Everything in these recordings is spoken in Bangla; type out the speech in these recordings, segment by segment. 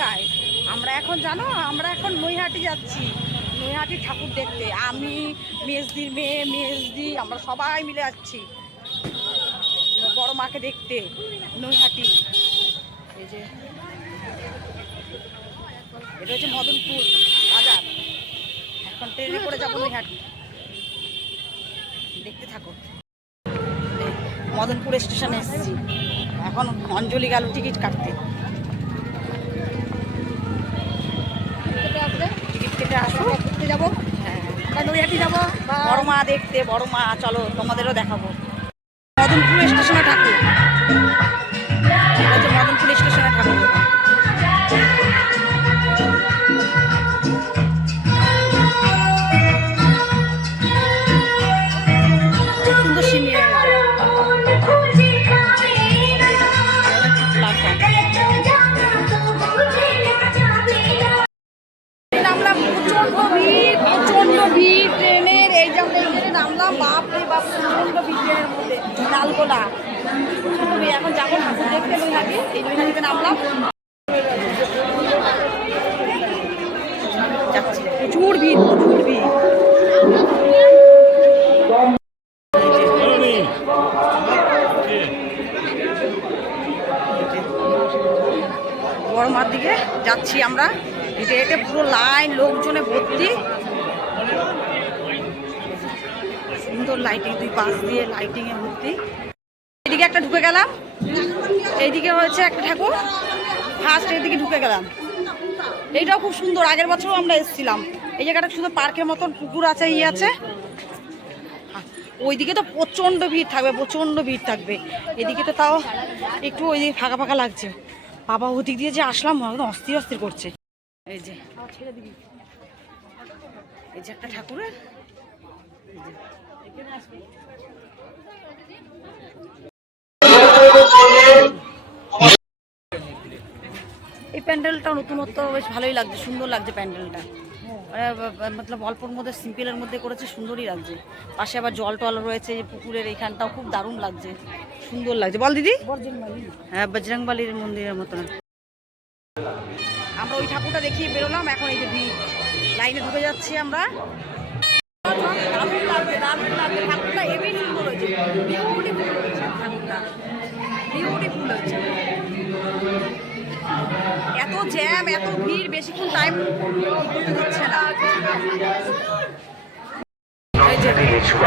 গায়ে আমরা এখন জানো, আমরা এখন নৈহাটি যাচ্ছি। নৈহাটি ঠাকুর দেখতে। আমি, মেজদির মেয়ে, মেজদি, আমরা সবাই মিলে যাচ্ছি। বড় মাকে দেখতে, নৈহাটি। এই যে, এটা হচ্ছে মদনপুর বাজার। এখন ট্রেনে করে যাব নৈহাটি। দেখতে থাকো। মদনপুর স্টেশনে এসেছি। এখন অঞ্জলি গেল টিকিট কাটতে। যাব? বা নৈহাটি যাব বড় মা দেখতে বড় মা চলো তোমাদেরও দেখাবো। মদনপুর স্টেশনে ঠাকুর ভর্তি সুন্দর লাইটিং দুই পাশ দিয়ে লাইটিং এ ভর্তি এইদিকে একটা ঢুকে গেলাম। এইদিকে হয়েছে একটা ঠাকুর। ফার্স্ট এইদিকে ঢুকে গেলাম। এইটাও খুব সুন্দর। আগের বছরও আমরা এসেছিলাম। এই জায়গাটা শুধু পার্কের মতন পুকুর আছে ইয়ে আছে। ওইদিকে তো প্রচণ্ড ভিড় থাকবে, প্রচণ্ড ভিড় থাকবে। এদিকে তো তাও একটু ওইদিকে ফাঁকা ফাঁকা লাগছে। বাবা, ওদিক দিয়ে যে আসলাম, একদম অস্থির অস্থির করছে। এই যে। এই যে একটা ঠাকুরের। এই প্যান্ডেলটা নতুনত্ব বেশ ভালোই লাগছে সুন্দর লাগছে প্যান্ডেলটা। মতলব অল্পর মধ্যে সিম্পলের মধ্যে করেছে সুন্দরই লাগছে। পাশে আবার জল টল রয়েছে পুকুরের এইখানটাও খুব দারুণ লাগছে সুন্দর লাগছে। বল দিদি? হ্যাঁ বজরংবালির মন্দিরের মতন। আমরা ওই ঠাকুরটা দেখিয়ে বেরোলাম, এখন এই যে ভিড় লাইনে ঢুকে যাচ্ছি আমরা। এত জ্যাম এত ভিড়, বেশিক্ষণ টাইম করতে দিচ্ছে না।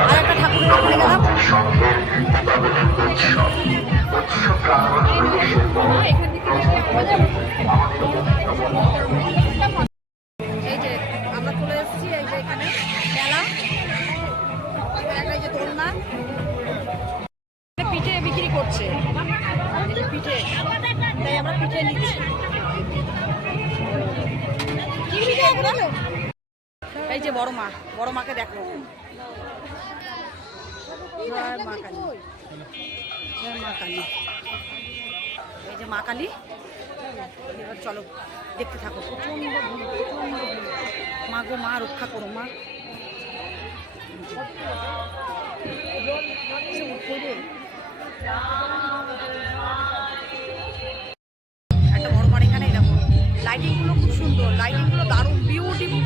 আরেকটা ঠাকুরের ওখানে গেলাম। এই যে আমরা চলে এসেছি এই যে এখানে মেলা। একটা যে দোলনা। পিঠে বিক্রি করছে। পিঠে। তাই আমরা পিঠে নিচ্ছি? এই যে বড় মা বড় মাকে দেখো। মা কালী। মা কালী। মা কালী। এবার চলো, দেখতে থাকো প্রচণ্ড ভিড়। মা গো, মা, রক্ষা করো, মা। একটা বড় বাড়ি এখানে, এরকম। লাইটিংগুলো খুব সুন্দর লাইটিংগুলো দারুণ বিউটিফুল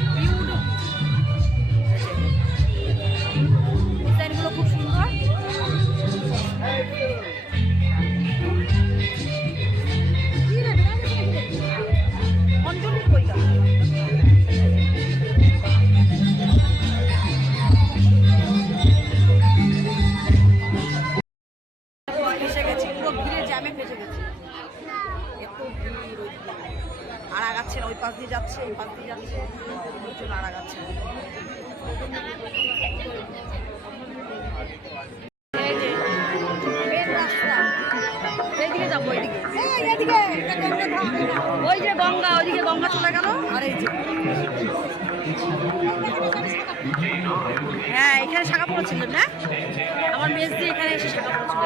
ওই যে গঙ্গা ওইদিকে গঙ্গা চলে গেল আর এই যে। হ্যাঁ এখানে শাখা পড়েছিলেন না? আমার মেজ দিয়ে এখানে এসে শাখা পড়েছিল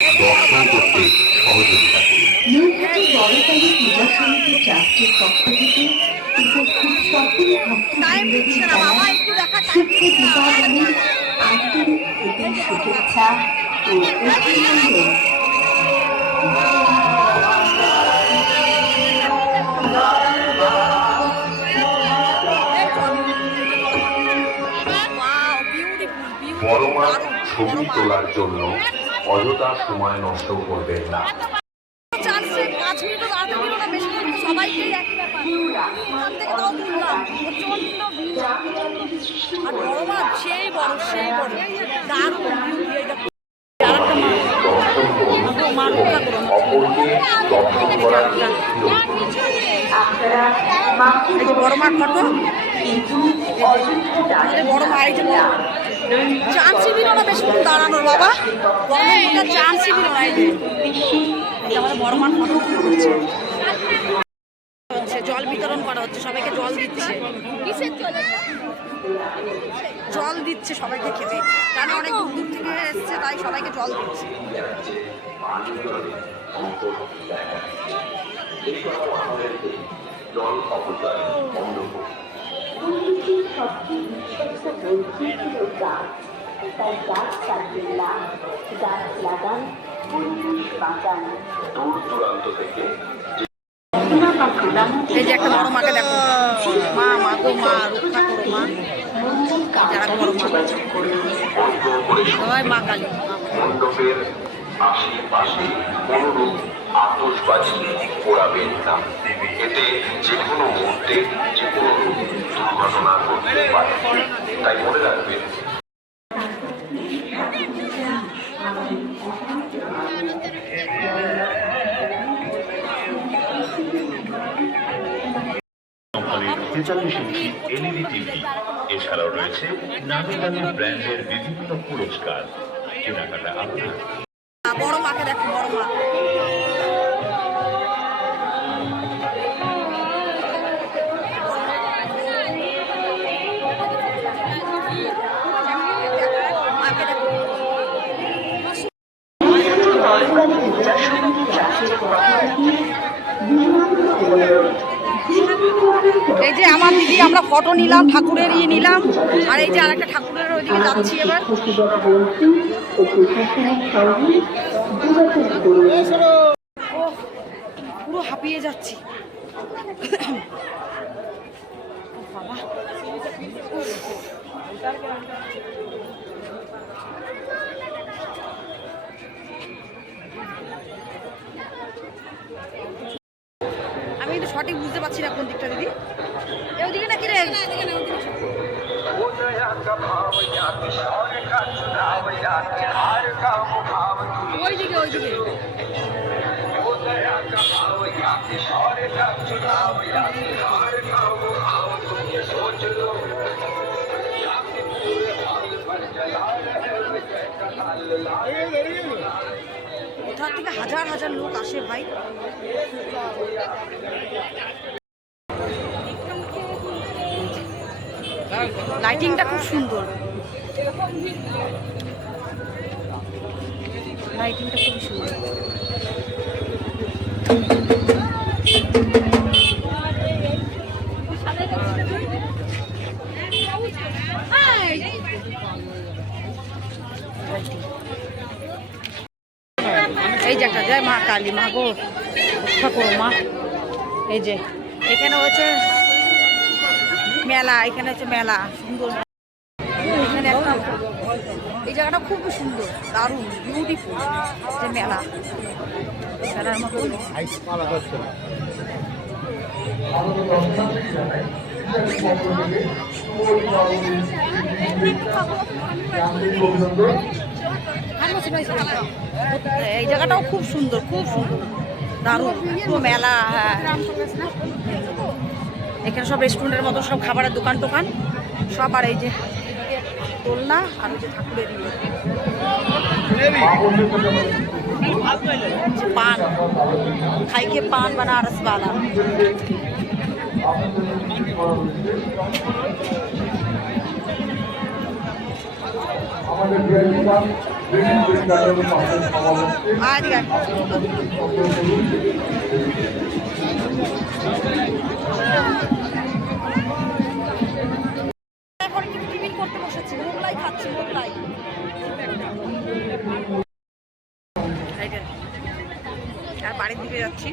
দর্শন করতে সহযোগিতা করুন। টাইম দিচ্ছে না বাবা একটু দেখা টাইম দিচ্ছে না। আন্তরিক প্রীতি শুভেচ্ছা ও বড়মা দারুণ, ছবি তোলার জন্য অযথা সময় নষ্ট করবেন না। চান্সে পাঁচ মিনিটও দাঁড়াতে দিল থেকে তাও বড় মাছ সেই বড় সেই বড় দারুণ ভিউ এই দেখো আরেকটা মাছ দর্শন করুন আমাকে মা রক্ষা করো অপরকে দর্শন করার সুযোগ এই যে বড় বাবা চান্সই দিল আমাদের বড় মার ফটো হচ্ছে হচ্ছে জল বিতরণ করা হচ্ছে সবাইকে জল দিচ্ছে জল দিচ্ছে সবাইকে খেতে। কারণ অনেক দূর দূর থেকে এসছে, তাই সবাইকে জল দিচ্ছে। এই যে একটা বড় মাকে দেখো। মা মা গো, মা, রক্ষা করো, মা। অনুগ্রহ করে সবাই মা কালী মণ্ডপের আশেপাশে কোনোরূপ আতসবাজি পোড়াবেন না। এতে যে কোনো মুহূর্তে যে কোনো দুর্ঘটনা ঘটতে পারে। তাই মনে রাখবেন এলইডি টিভি এছাড়াও রয়েছে নামি দামি ব্র্যান্ডের বিভিন্ন পুরস্কার। কেনাকাটা আপনার বড় মাকে দেখো বড় মা। মাকে দেখো। এই যে আমার দিদি, আমরা ফটো নিলাম ঠাকুরের ইয়ে নিলাম, আর এই যে আরেকটা ঠাকুরের ওইদিকে যাচ্ছি এবার। পুরো হাঁপিয়ে যাচ্ছি। সঠিক বুঝতে পারছি না কোন দিকটা দিদি। ওদিকে নাকি রে? ওই দিকে ওই দিকে কোথা থেকে হাজার হাজার লোক আসে ভাই। লাইটিংটা খুব সুন্দর। লাইটিংটা খুব সুন্দর এই যে একটা জয় মা কালী মা গো রক্ষা করো মা এই যে, এখানে হচ্ছে মেলা, এখানে হচ্ছে মেলা, সুন্দর। এই জায়গাটা খুব সুন্দর, দারুণ বিউটিফুল যে মেলা। এই জায়গাটাও খুব সুন্দর খুব সুন্দর। দারুণ, পুরো মেলা হ্যাঁ। এখানে সব রেস্টুরেন্টের মতো সব খাবারের দোকান টোকান। সব আর এই যে দোলনা আর ওই যে ঠাকুরের ইয়ে। যে পান। আজ এখন করতে বসেছি মোগলাই খাচ্ছি মোগলাই